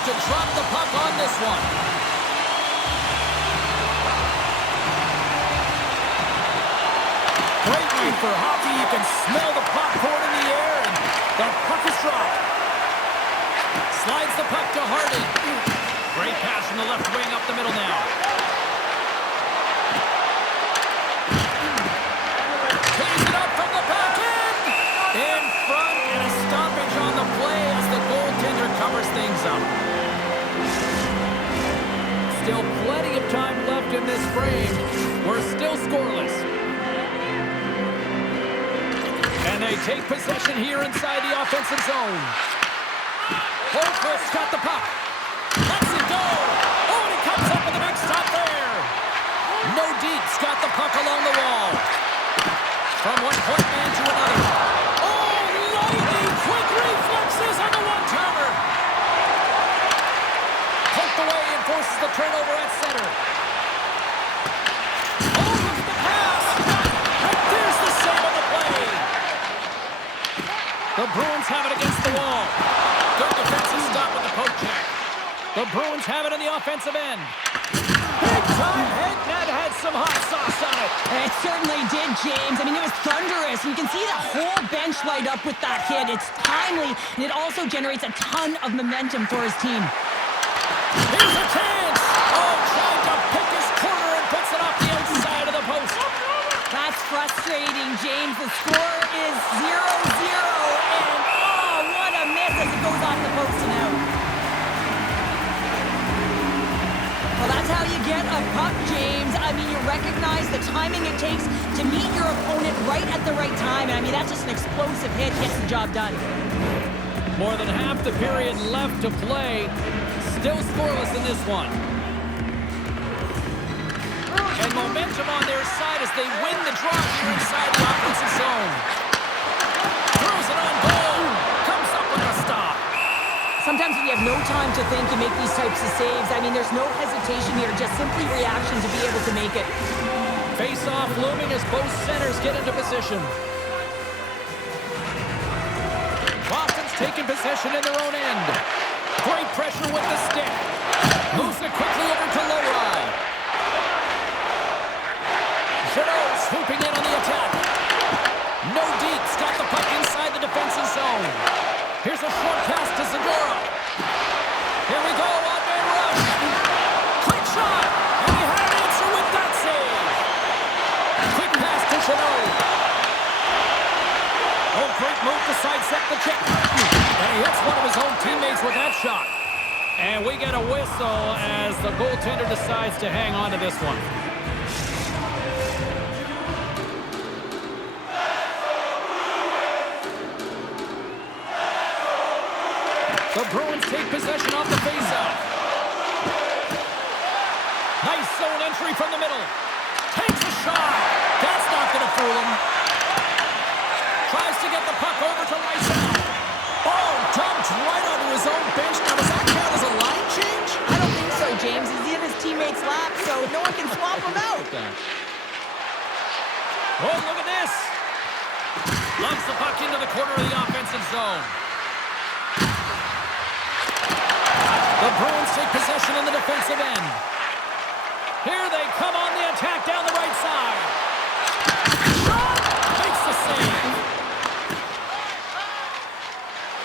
to drop the puck on this one. Great night for hockey. You can smell the popcorn in the air, and the puck is dropped. Slides the puck to Hardy. Great pass from the left wing up the middle now. Tees it up from the back end. In front, and a stoppage on the play as the goaltender covers things up. Still plenty of time left in this frame. We're still scoreless. And they take possession here inside the offensive zone. Holmquist's got the puck. Lets it go. Oh, and he comes up with a big stop there. Nordiques got the puck along the wall. From one point man to another. Oh, lightning quick reflexes on the one-timer. Poked away and forces the turnover at center. Oh, look at the pass. And there's the save on the play. The Bruins have it against the wall. Good defensive stop with the poke check. The Bruins have it in the offensive end. Big time hit. That had some hot sauce on it. It certainly did, James. I mean, it was thunderous. You can see the whole bench light up with that hit. It's timely, and it also generates a ton of momentum for his team. Here's a chance. Oh, trying to pick his corner and puts it off the outside of the post. That's frustrating, James. The score is 0-0, and oh, what a miss as it goes off the post and out. Well, that's how you get a puck, James. I mean, you recognize the timing it takes to meet your opponent right at the right time. And I mean, that's just an explosive hit. Gets the job done. More than half the period left to play. Still scoreless in this one. And momentum on their side as they win the draw here inside the offensive zone. Throws it on goal. Comes up with a stop. Sometimes when you have no time to think, you make these types of saves. I mean, there's no hesitation here, just simply reaction to be able to make it. Face-off looming as both centers get into position. Boston's taking possession in their own end. Great pressure with the stick. Moves it quickly over to Lowry. Janot swooping in on the attack. Nordiques got the puck inside the defensive zone. Here's a short pass to Zadora. Here we go, one-man rush. Quick shot, and he had an answer with that save. Quick pass to Janot. Oh, great move to sidestep the check. And he hits one of his own teammates with that shot. And we get a whistle as the goaltender decides to hang on to this one. The Bruins take possession off the faceoff. Nice zone entry from the middle. Takes a shot. That's not going to fool him. Tries to get the puck over to Lysell. Oh, dumped right onto his own bench. Now, does that count as a line change? I don't think so, James. He's in his teammate's lap, so no one can swap him out. Oh, look at this. Lumps the puck into the corner of the offensive zone. The Bruins take possession in the defensive end. Here they come on the attack down the right side. Shot! Makes the save.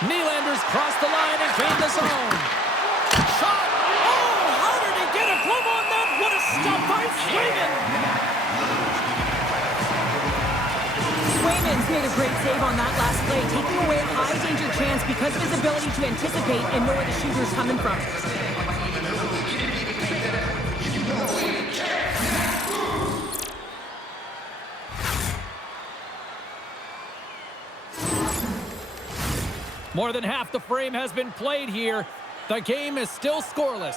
Nylander's crossed the line and gained the zone. Shot! Oh, how did he get a glove on that? What a stop by Swayman! Swayman's made a great save on that last play, taking away a high-danger chance because of his ability to anticipate and know where the shooter's coming from. More than half the frame has been played here. The game is still scoreless.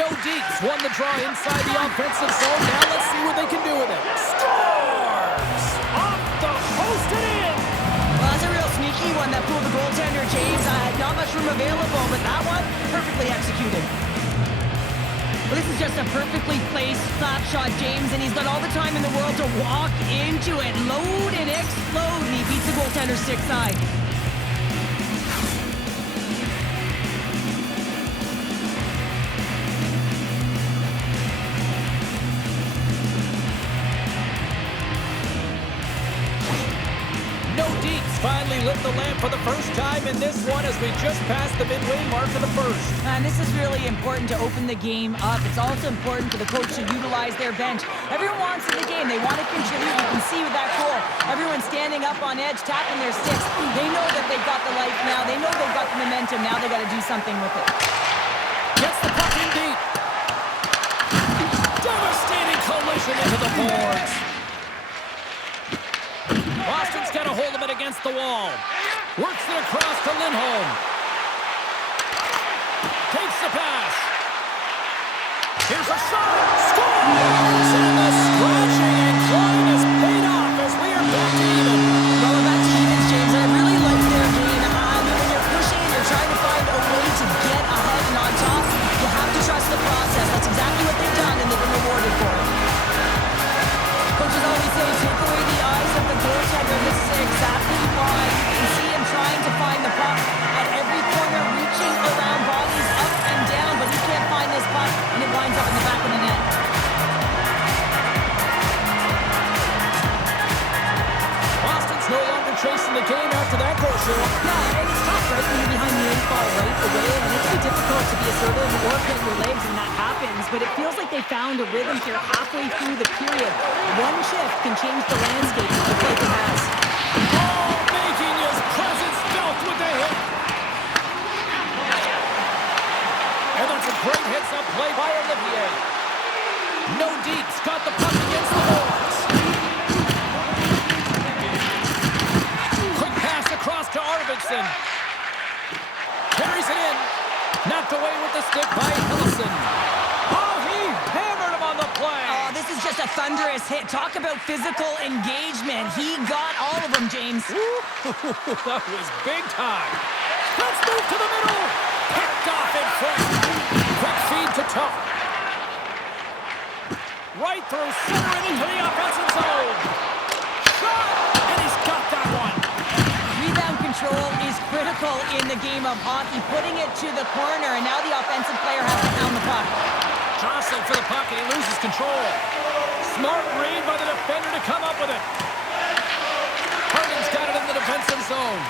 Nordiques won the draw inside the offensive zone. Now let's see what they can do with it. Scores! Off the post and in! Well, that's a real sneaky one that fooled the goaltender, James. Not much room available, but that one, perfectly executed. Well, this is just a perfectly placed slap shot, James, and he's got all the time in the world to walk into it, load and explode, and he beats the goaltender's stick side. Nordiques finally lit the lamp for the first time in this one as we just passed the midway mark of the first. And this is really important to open the game up. It's also important for the coach to utilize their bench. Everyone wants in the game. They want to contribute. You can see with that goal, everyone standing up on edge, tapping their sticks. They know that they've got the life now. They know they've got the momentum. Now they got to do something with it. Gets the puck in deep. Devastating collision into the boards. Boston's got a hold of it against the wall. Works it across to Lindholm. Takes the pass. Here's a shot. Scores! And the scratching and clawing is paid off as we are back to even. Well, we're back to evens, James, and I really like their game. When you're pushing and you're trying to find a way to get ahead and on top, you have to trust the process. That's exactly what they've done, and they've been rewarded for it. Coaches always say, take away the eyes of the goaltender. This is exactly why. You can see him trying to find the puck at every corner, reaching around bodies up and down, but he can't find this puck, and it winds up in the back of the net. Boston's no longer chasing the game after that goal, Cheryl. Yeah, and it's tough, right? When you're behind the eight ball right away, and it can be difficult to be assertive or put your legs, and that happens, but it feels like they found a rhythm here halfway through the period. One shift can change the landscape, just like it has. Oh, making his presence felt with the hit. And that's a great hits-up play by Olivier. Nordiques got the puck against the boards. Quick pass across to Arvidsson. Carries it in. Knocked away with the stick by Hillison. Oh, he hammered him on the play. Oh, this is just a thunderous hit. Talk about physical engagement. He got all of them, James. That was big time. Let's move to the middle. Picked off in front. Quick feed to Tuck. Right through center and into the offensive zone. Shot! And he's got that one. Rebound control is critical in the game of hockey. Putting it to the corner, and now the offensive player has to pound the puck. Jostling for the puck, and he loses control. Smart read by the defender to come up with it. Harden's got it in the defensive zone.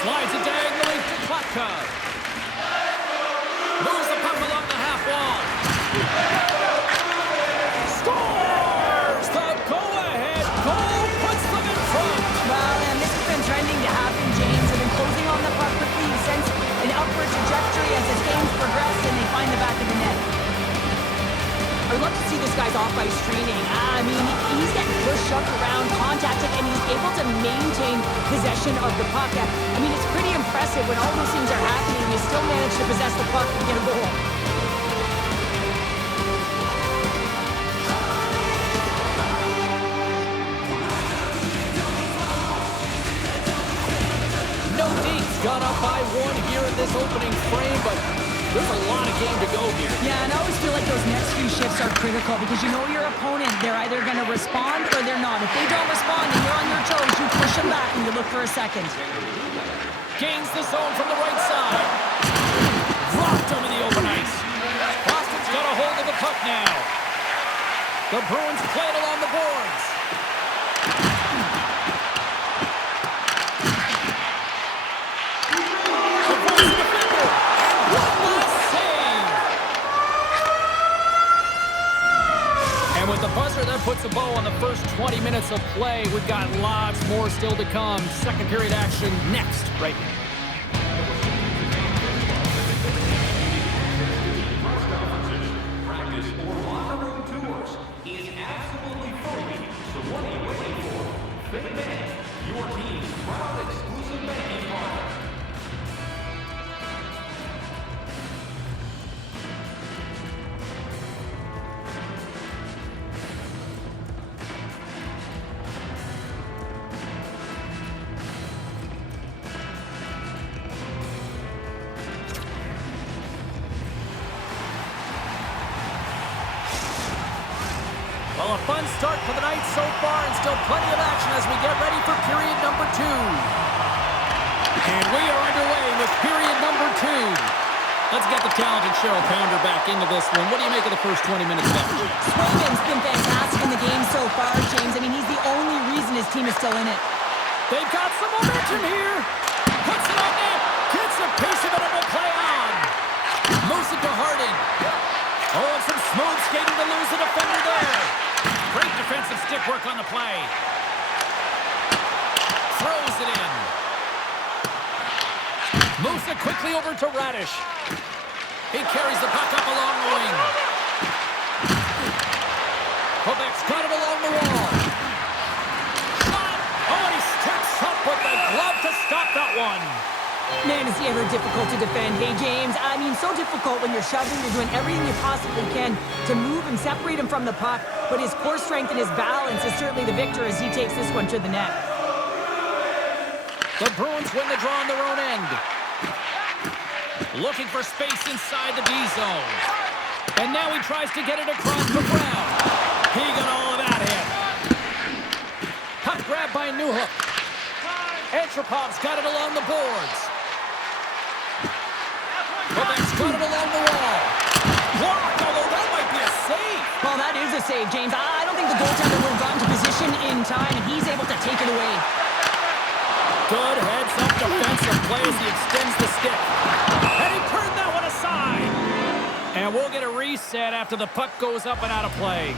Slides it diagonally to Klatka. Moves the puck along the half wall. Scores! The go-ahead goal puts them in front. Well, and this has been trending to happen, James. They've been closing on the puck quickly. You sense an upward trajectory as this game's progressed, and they find the back of the net. I would love to see this guy's off-ice training. I mean, he's getting pushed up around, contacted, and he's able to maintain possession of the puck. I mean, it's pretty impressive when all those things are happening, you still manage to possess the puck and get a goal. Nordiques got up by one here in this opening frame, but there's a lot of game to go here. Yeah, and I always feel like those next few shifts are critical because you know your opponent, they're either going to respond or they're not. If they don't respond and you're on your toes, you push them back and you look for a second. Gains the zone from the right side. Dropped him in the open ice. Boston's got a hold of the puck now. The Bruins play it along the boards. With the buzzer, that puts a bow on the first 20 minutes of play. We've got lots more still to come. Second period action next, right now. Practice or locker room tours is absolutely free. So what are you waiting for? Fifth minute, your team's proud exclusive banking partner. Well, a fun start for the night so far, and still plenty of action as we get ready for period number 2. And we are underway with period number 2. Let's get the talented Cheryl Pounder back into this one. What do you make of the first 20 minutes of action? Swayman's been fantastic in the game so far, James. I mean, he's the only reason his team is still in it. They've got some momentum here. Puts it on net. Gets a piece of it and will play on. Moves it to Harding. Oh, and some smooth skating to lose the defender there. Great defensive stick work on the play. Throws it in. Moves it quickly over to Radish. He carries the puck up along the wing. Quebec's got it along the wall. Shot! Oh, and he steps up with the glove to stop that one. Man, is he ever difficult to defend. Hey, James, I mean, so difficult when you're shoving, you're doing everything you possibly can to move and separate him from the puck, but his core strength and his balance is certainly the victor as he takes this one to the net. The Bruins win the draw on their own end. Looking for space inside the D zone. And now he tries to get it across to Brown. He got all of that in. Puck grab by Newhook. Antropov's got it along the boards. Quebec's got it along the wall. Blocked, although that might be a save. Well, that is a save, James. I don't think the goaltender would have gotten to position in time, and he's able to take it away. Good heads-up defensive play as he extends the stick. And he turned that one aside. And we'll get a reset after the puck goes up and out of play.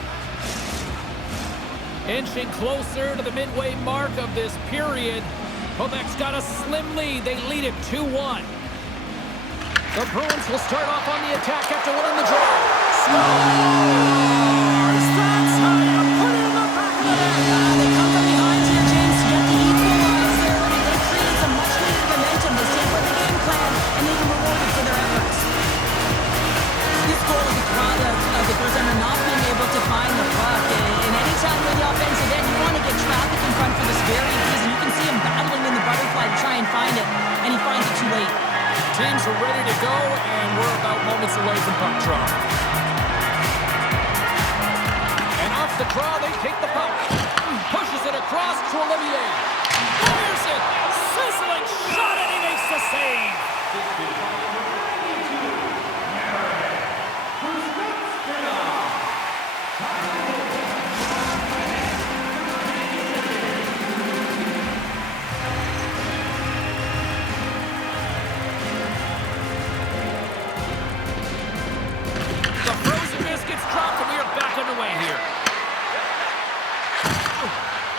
Inching closer to the midway mark of this period. Quebec's got a slim lead. They lead it 2-1. The Bruins will start off on the attack after winning the draw. Scores! That's how you put it in the back of the net. They come from behind here, James, to get the equalizer. They created some much-needed momentum. They stayed with the game plan, and they've been rewarded for their efforts. This goal is a product of the goaltender not being able to find the puck. And anytime you're in the offensive end, you want to get traffic in front for this very reason. You can see him battling in the butterfly to try and find it, and he finds it too late. Teams are ready to go, and we're about moments away from puck drop. And off the draw, they take the puck. Pushes it across to Olivier. Fires it. Sizzling shot, and he makes the save.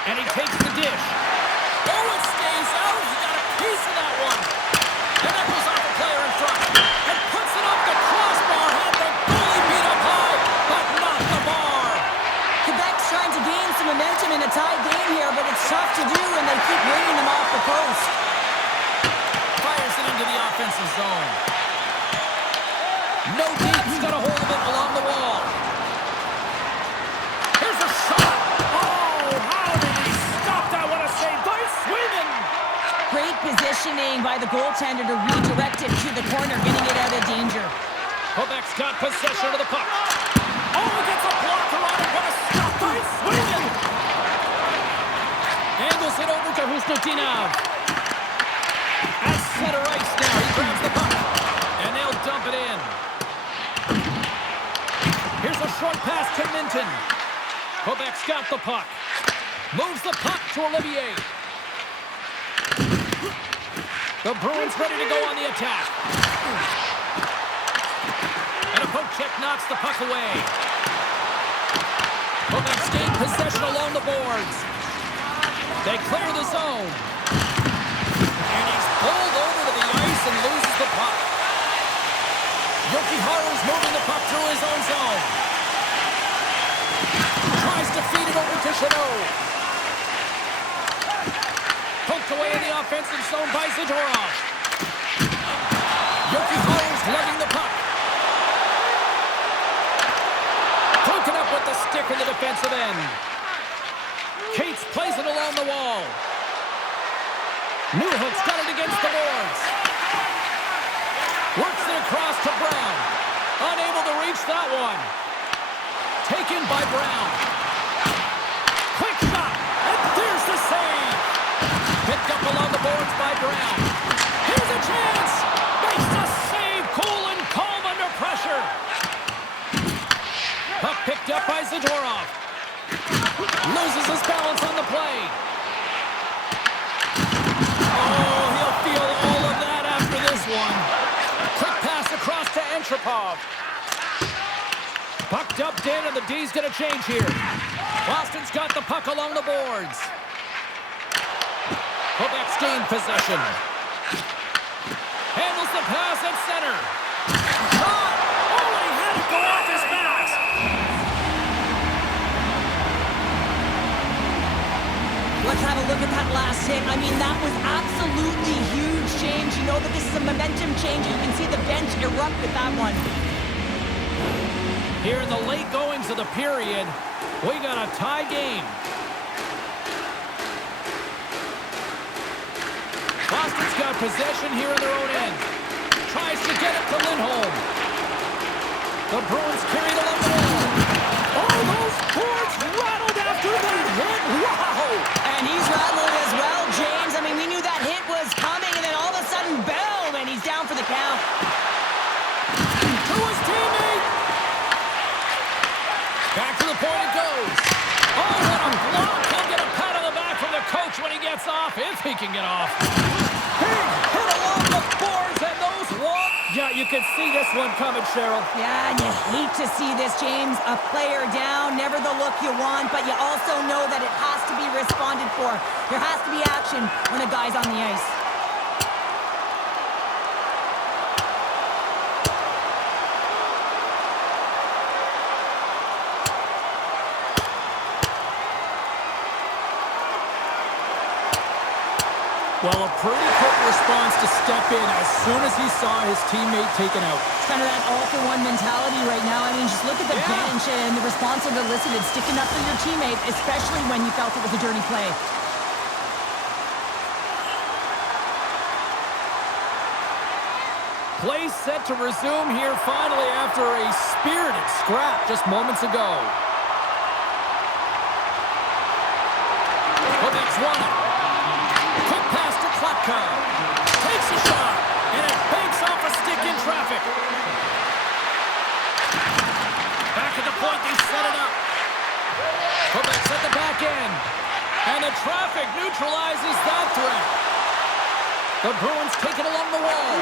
And he takes the dish. Oh, it stays out. He got a piece of that one. And that goes off a player in front. And puts it up the crossbar. Had the goalie beat up high, but not the bar. Quebec's trying to gain some momentum in a tied game here, but it's tough to do, and they keep bringing them off the post. Fires it into the offensive zone. Nordiques got a hold of it along the wall. Here's a shot. Great positioning by the goaltender to redirect it to the corner, getting it out of danger. Quebec's got possession of the puck. Oh, he gets a blocker on it. What a stop by Swayman. Angles it over to Husnutinov. At center ice now. He grabs the puck. And they'll dump it in. Here's a short pass to Minton. Quebec's got the puck. Moves the puck to Olivier. The Bruins ready to go on the attack. And a poke check knocks the puck away. Quebec's gained possession along the boards. They clear the zone. And he's pulled over to the ice and loses the puck. Jokiharju's moving the puck through his own zone. Tries to feed it over to Chanot. Poked away in the offensive zone by Zadorov. Jokiharju's lugging the puck. Broken up with the stick in the defensive end. Cates plays it along the wall. Newhook's got it against the boards. Works it across to Brown. Unable to reach that one. Taken by Brown. Quick shot. And there's the save. Picked up along the boards by Brown. Here's a chance. Makes the save. Cool and calm under pressure. Puck picked up by Zadorov. Loses his balance on the play. Antropov. Puck dumped in, and the D's going to change here. Boston's got the puck along the boards. Quebec's gained possession. Handles the pass at center. Shot! Oh, and he had it go off his mask. Let's have a look at that last hit. I mean, that was absolutely huge, James. You know that this is a momentum change. You can see the bench erupt with that one. Here in the late goings of the period, we got a tie game. Boston's got possession here in their own end. Tries to get it to Lindholm. The Bruins carry it along the wall. Oh, those boards rattled after that hit. Wow! And he's rattling as well, James. I mean, we knew that hit was coming, and then all of a sudden, boom, and he's down for the count. To his teammate. Back to the point it goes. Oh, what a block. He'll get a pat on the back from the coach when he gets off, if he can get off. Big hit along the boards, and those walk. Yeah, you can see this one coming, Cheryl. Yeah, and you hate to see this, James. A player down, never the look you want, but you also know that it has to be responded for. There has to be action when a guy's on the ice. Well, a pretty quick response to step in as soon as he saw his teammate taken out. It's kind of that all-for-one mentality right now. I mean, just look at the bench and the response that elicited, sticking up for your teammate, especially when you felt it was a dirty play. Play set to resume here finally after a spirited scrap just moments ago. Quebec's won it. Quick pass to Klapka. Takes a shot, and it banks off a stick in traffic. Back at the point, they set it up. Quebec's at the back end. And the traffic neutralizes that threat. The Bruins take it along the wall.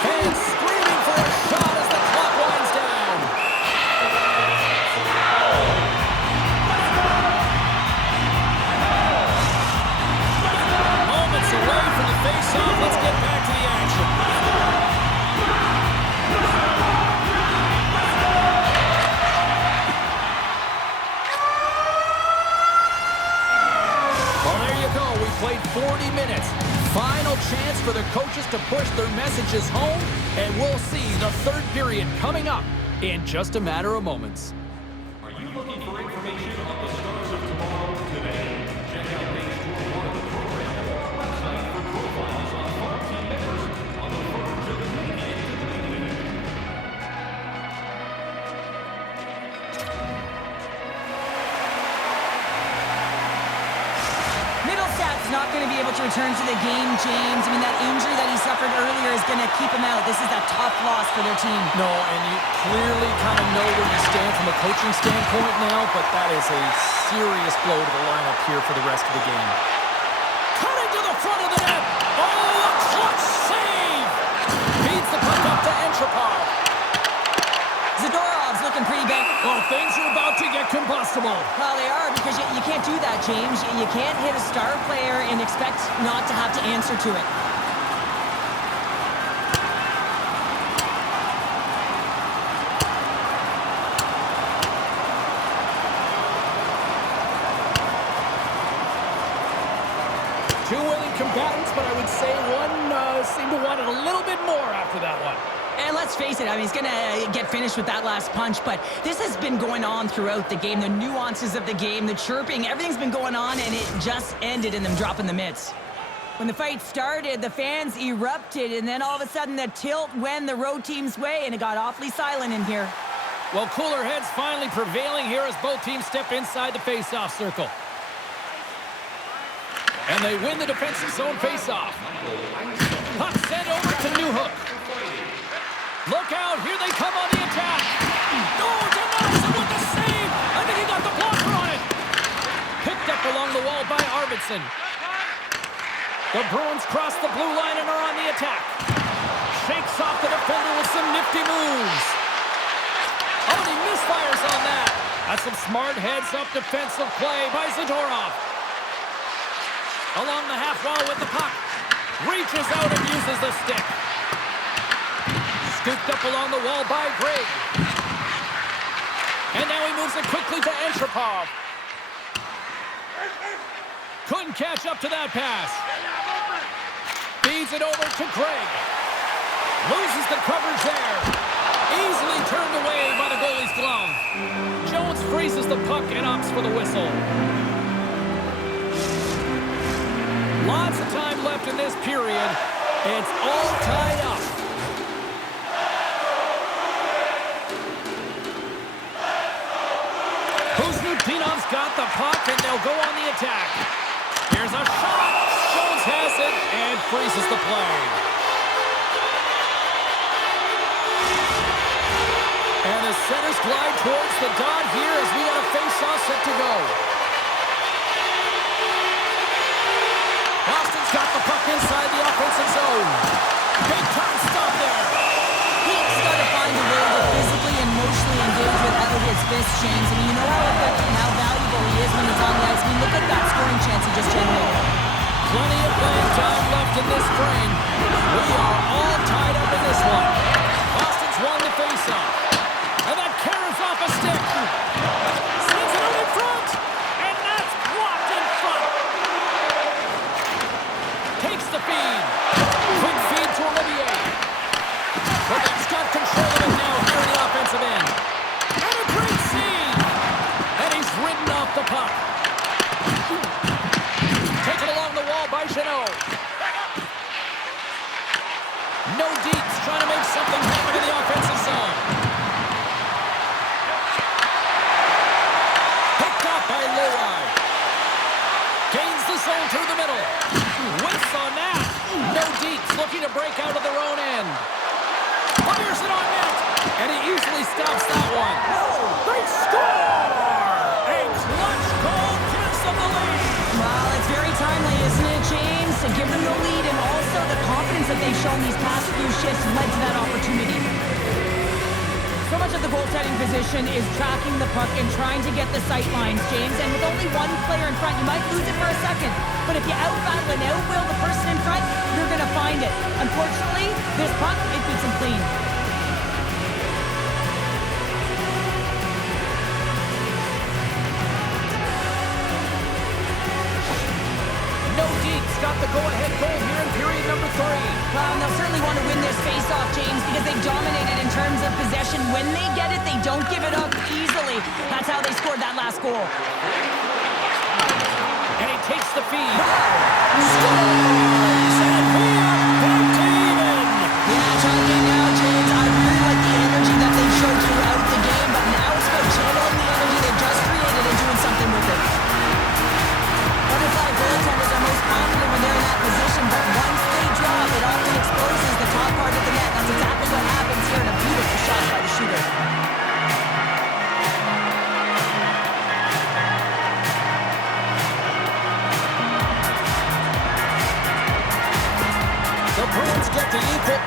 Fans screaming for a shot as the clock winds down. Moments away from the face-off. Let's get back to the action. Well, there you go. We played 40 minutes. Final chance for the coaches to push their messages home, and we'll see the third period coming up in just a matter of moments. Are you looking for information on the stars of tomorrow today? Check out page 21 of the program or our website for profiles on farm team members on the verge of making it to the big league. Middlestats not going to be able to return to the game, James. I mean, that injury that he suffered earlier is going to keep him out. This is a tough loss for their team. No, and you clearly kind of know where you stand from a coaching standpoint now, but that is a serious blow to the lineup here for the rest of the game. Cutting to the front of the net. Oh, a clutch save! Feeds the puck up to Antropov. Zadorov's looking pretty bad. Well, things are about to get combustible. Well, they are, because you can't do that, James. You can't hit a star player and expect not to have to answer to it. Two willing combatants, but I would say one seemed to want it a little bit more after that one. And let's face it, I mean, he's going to get finished with that last punch, but this has been going on throughout the game. The nuances of the game, the chirping, everything's been going on, and it just ended in them dropping the mitts. When the fight started, the fans erupted, and then all of a sudden the tilt went the road team's way, and it got awfully silent in here. Well, cooler heads finally prevailing here as both teams step inside the face-off circle. And they win the defensive zone face-off. Puck sent over to Newhook. Look out, here they come on the attack. Oh, denies it with the save. I think he got the blocker on it. Picked up along the wall by Arvidsson. The Bruins cross the blue line and are on the attack. shakes off the defender with some nifty moves. Oh, and he misfires on that. That's some smart heads-up defensive play by Zadorov. Along the half wall with the puck. Reaches out and uses the stick. Scooped up along the wall by Greg. And now he moves it quickly to Antropov. Couldn't catch up to that pass. Feeds it over to Greg. Loses the coverage there. Easily turned away by the goalie's glove. Jones freezes the puck and opts for the whistle. Lots of time left in this period. It's all tied up. Kuznipinov's got the puck, and they'll go on the attack. Here's a shot. Jones has it and freezes the play. And the centers glide towards the dot here as we got a face-off set to go. Boston's got the puck inside the offensive zone. Big time stop there. He's got to find a way to physically and emotionally engage without his fists, James. I mean, you know how effective and how valuable he is when he's on the ice. I mean, look at that scoring chance he just generated. Plenty of playing time left in this frame. We are all tied up in this one. Boston's won the face-off. And that carries off a stick. Sends it out in front. And that's blocked in front. Takes the feed. Quick feed to Olivier. Quebec's got control of it now here in the offensive end. And a great save. And he's ridden off the puck. Taken along the wall by Jeannot. Nordiques trying to make something happen in the offensive zone. Picked up by Leroy. Gains the zone through the middle. Waits on that. Nordiques looking to break out of their own end. Fires it on net. And he easily stops that one. They score! A clutch goal gives them the lead. Well, it's very timely, isn't it, James? To give them the lead, and also the confidence that they've shown these past few shifts led to that opportunity. So much of the goaltending position is tracking the puck and trying to get the sight lines, James. And with only one player in front, you might lose it for a second. But if you out-battle and out-will the person in front, you're going to find it. Unfortunately, this puck, it beats him clean. Nordiques got the go-ahead goal here in period number 3. Well, and they'll certainly want to win this face-off, James, because they've dominated in terms of possession. When they get it, they don't give it up easily. That's how they scored that last goal. And he takes the feed. Scores! And we are back to even! Yeah, talking now, James, I really like the energy that they showed throughout the game, but now it's about channeling the energy they just created and doing something with it. Butterfly goaltenders are most confident when they're in that position, but once they drop, it often exposes the top part of the net. That's exactly what happens here in a beautiful shot by the shooter. The Bruins get the equal.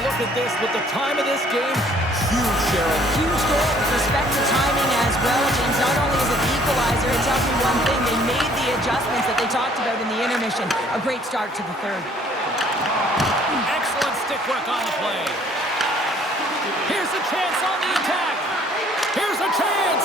Look at this with the time of this game. Huge, Cheryl. Huge goal with respect to timing as well, James. Not only is it the equalizer, it tells me one thing. They made the adjustments that they talked about in the intermission. A great start to the third. Excellent stick work on the play. Here's a chance on the attack. Here's a chance.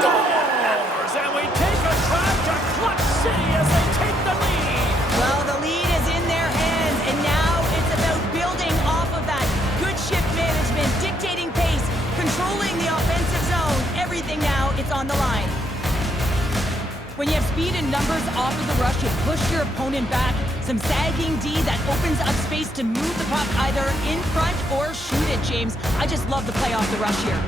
Scores! And we take a drive to Clutch City as they take the lead. Well, the lead is in their hands, and now it's about building off of that. Good shift management, dictating pace, controlling the offensive zone. Everything now, it's on the line. When you have speed and numbers off of the rush, you push your opponent back. Some sagging D that opens up space to move the puck either in front or shoot it, James. I just love the play off the rush here.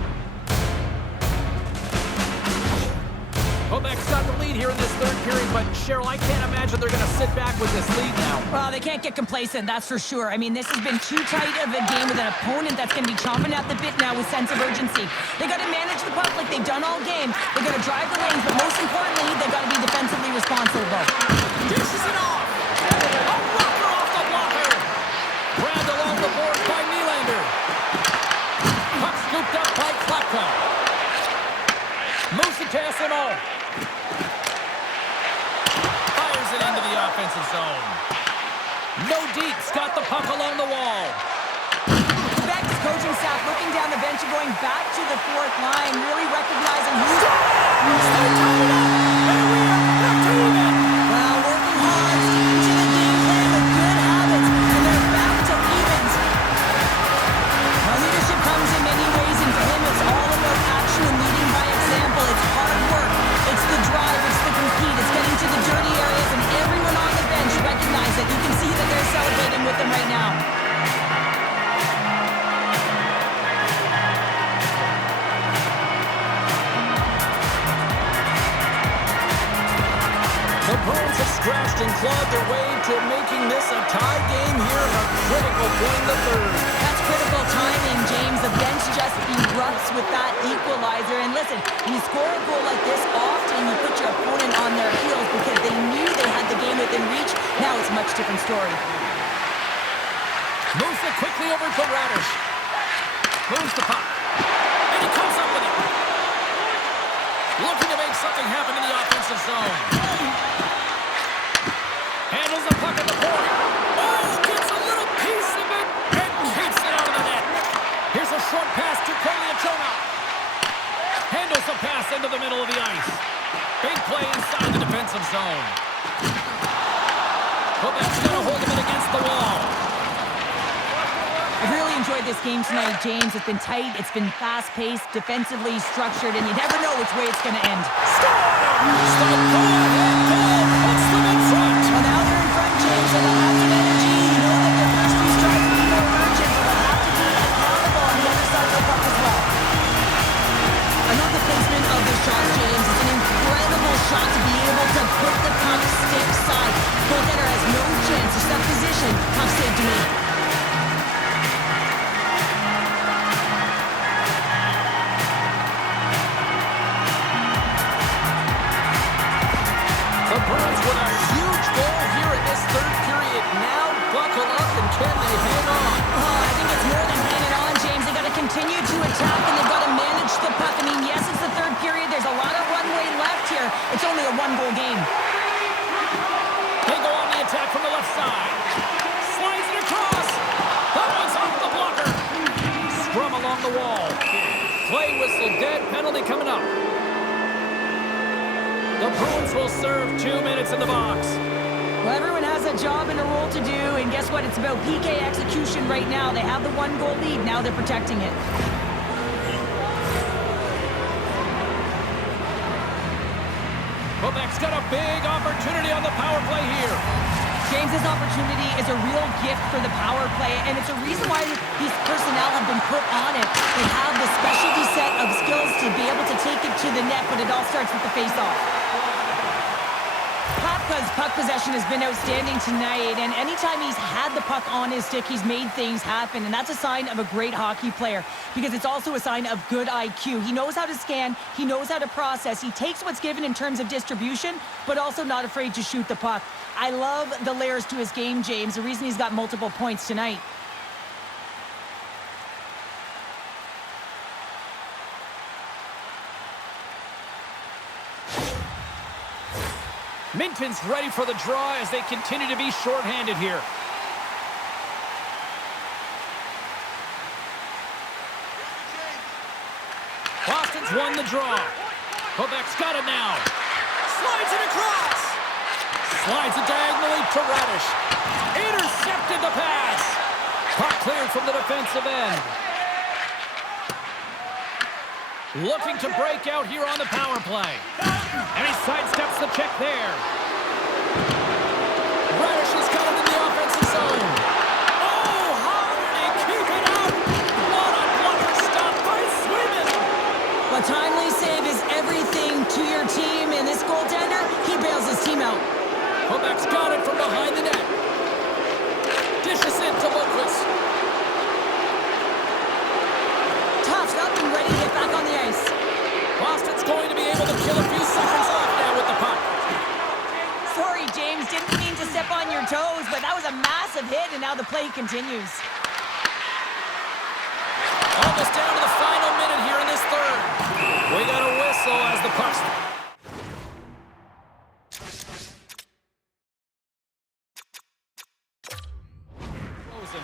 Quebec's got the lead here in this third period, but Cheryl, I can't imagine they're going to sit back with this lead now. Well, they can't get complacent, that's for sure. I mean, this has been too tight of a game with an opponent that's going to be chomping at the bit now with sense of urgency. They got to manage the puck like they've done all game. They got to drive the lanes, but most importantly, they got to be defensively responsible. Dishes it off. A rocker off the blocker. Grabbed along the board by Nylander. Puck scooped up by Klapka. Moves it to SMO. Fires it into the offensive zone. Nordiques got the puck along the wall. Quebec's coaching staff looking down the bench and going back to the fourth line, really recognizing who's... Well, working hard, sticking to the game plan with good habits, and they're back to evens. Now, leadership comes in many ways, and for him, it's all about action and leading by example. It's hard work, it's the drive, it's the compete, it's getting to the dirty areas, and everyone on the bench recognize it. You can see that they're celebrating with him right now. The Bruins have scratched and clawed their way to making this a tie game here at a critical point in the third. That's critical timing, James. The bench just erupts with that equalizer. And listen, you score a goal like this often, you put your opponent on their heels because they knew they had the game within reach. Now it's a much different story. Moves it quickly over to Radish. Moves the puck. And he comes up with it. Looking to make something happen in the offensive zone. Handles the puck at the point. Oh, gets a little piece of it and hits it out of the net. Here's a short pass to Koliachona. Handles the pass into the middle of the ice. Big play inside the defensive zone. Quebec's got a hold of it against the wall. I've really enjoyed this game tonight, James. It's been tight, it's been fast-paced, defensively structured, and you never know which way it's going to end. Stop going and goal puts them in front. Well, now they're in front, James, and they'll have some energy. You know that their first two strikes will be more urgent, but they'll have to be accountable on the other side of the puck as well. I love the placement of this shot, James. It's an incredible shot to be able to put the puck stick side. Goaltender has no chance to step position. Puck saved to me. The Bruins with a huge goal here in this third period. Now buckle up and can they hang on? Oh, I think it's more than hanging on, James. They got to continue to attack and they've got to manage the puck. I mean, yes, it's the third period. There's a lot of runway left here. It's only a one-goal game. They go on the attack from the left side. Slides it across. That one's off the blocker. Scrum along the wall. Play whistle dead. Penalty coming up. The Bruins will serve 2 minutes in the box. Well, everyone has a job and a role to do, and guess what? It's about PK execution right now. They have the one-goal lead. Now they're protecting it. Quebec's got a big opportunity on the power play here. James, this opportunity is a real gift for the power play, and it's a reason why these personnel have been put on it. They have the specialty set of skills to be able to take it to the net, but it all starts with the face-off. Papka's puck possession has been outstanding tonight, and anytime he's had the puck on his stick, he's made things happen, and that's a sign of a great hockey player because it's also a sign of good IQ. He knows how to scan, he knows how to process, he takes what's given in terms of distribution, but also not afraid to shoot the puck. I love the layers to his game, James, the reason he's got multiple points tonight. Minton's ready for the draw as they continue to be shorthanded here. Boston's won the draw. Quebec's got it now. Slides it across. Slides it diagonally to Radish. Intercepted the pass. Puck cleared from the defensive end. Looking to break out here on the power play. And he sidesteps the check there. Radish has got him in the offensive zone. Oh, how did he keep it out? What a blocker stop by Swayman. A timely save is everything to your team, and this goaltender, he bails his team out. Quebec's got it from behind the net. Dishes it to Boquist. Toughed up and ready to get back on the ice. Boston's going to be able to kill a few seconds off now with the puck. Sorry, James, didn't mean to step on your toes, but that was a massive hit, and now the play continues. Almost down to the final minute here in this third. We got a whistle as the puck's frozen.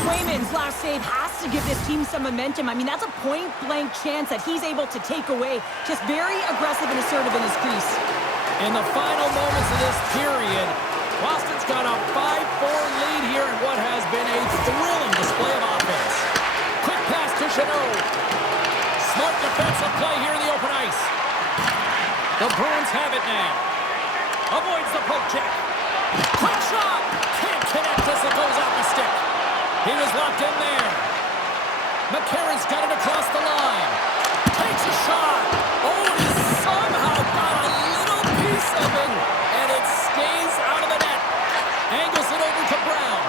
Swayman's last save has to give this team some momentum. I mean, that's a point-blank chance that he's able to take away. Just very aggressive and assertive in his crease. In the final moments of this period, Boston's got a 5-4 lead here in what has been a thrilling display of offense. Quick pass to Chanot. Smart defensive play here in the open ice. The Bruins have it now. Avoids the poke check. Quick shot. Can't connect as it goes out the stick. He was locked in there. McCarron's got it across the line. Takes a shot. Oh, he somehow got a little piece of it, and it stays out of the net. Angles it over to Brown.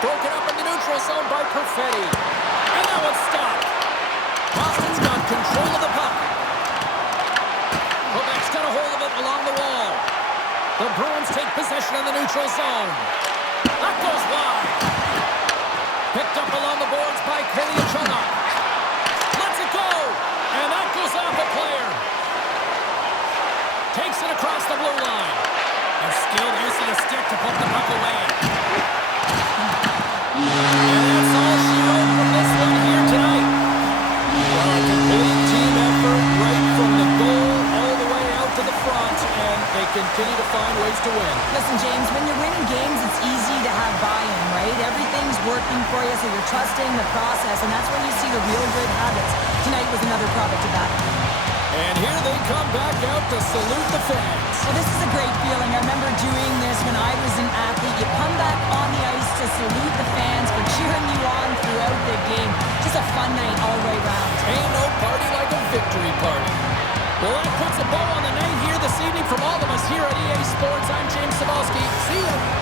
Broken up in the neutral zone by Perfetti. And that one's stopped. Boston's got control of the puck. Quebec's got a hold of it along the wall. The Bruins take possession in the neutral zone. That goes wide. Picked up along the boards by Kolyachonok. Lets it go. And that goes off a player. Takes it across the blue line. A skilled use of the stick to put the puck away. And that's all she wrote from this one here tonight. Well, a complete team effort right from the goal all the way out to the front, and they continue to find ways to win. Listen, James, when you're winning games, it's easy to have buy-in, right? Everything's working for you, so you're trusting the process, and that's when you see the real good habits. Tonight was another product of that. And here they come back out to salute the fans. Well, this is a great feeling. I remember doing this when I was an athlete. You come back on the ice to salute the fans for cheering you on throughout the game. Just a fun night all the way around. Ain't no party like a victory party. Well, that puts a bow on the night here this evening from all of us here at EA Sports. I'm James Sabalski. See ya.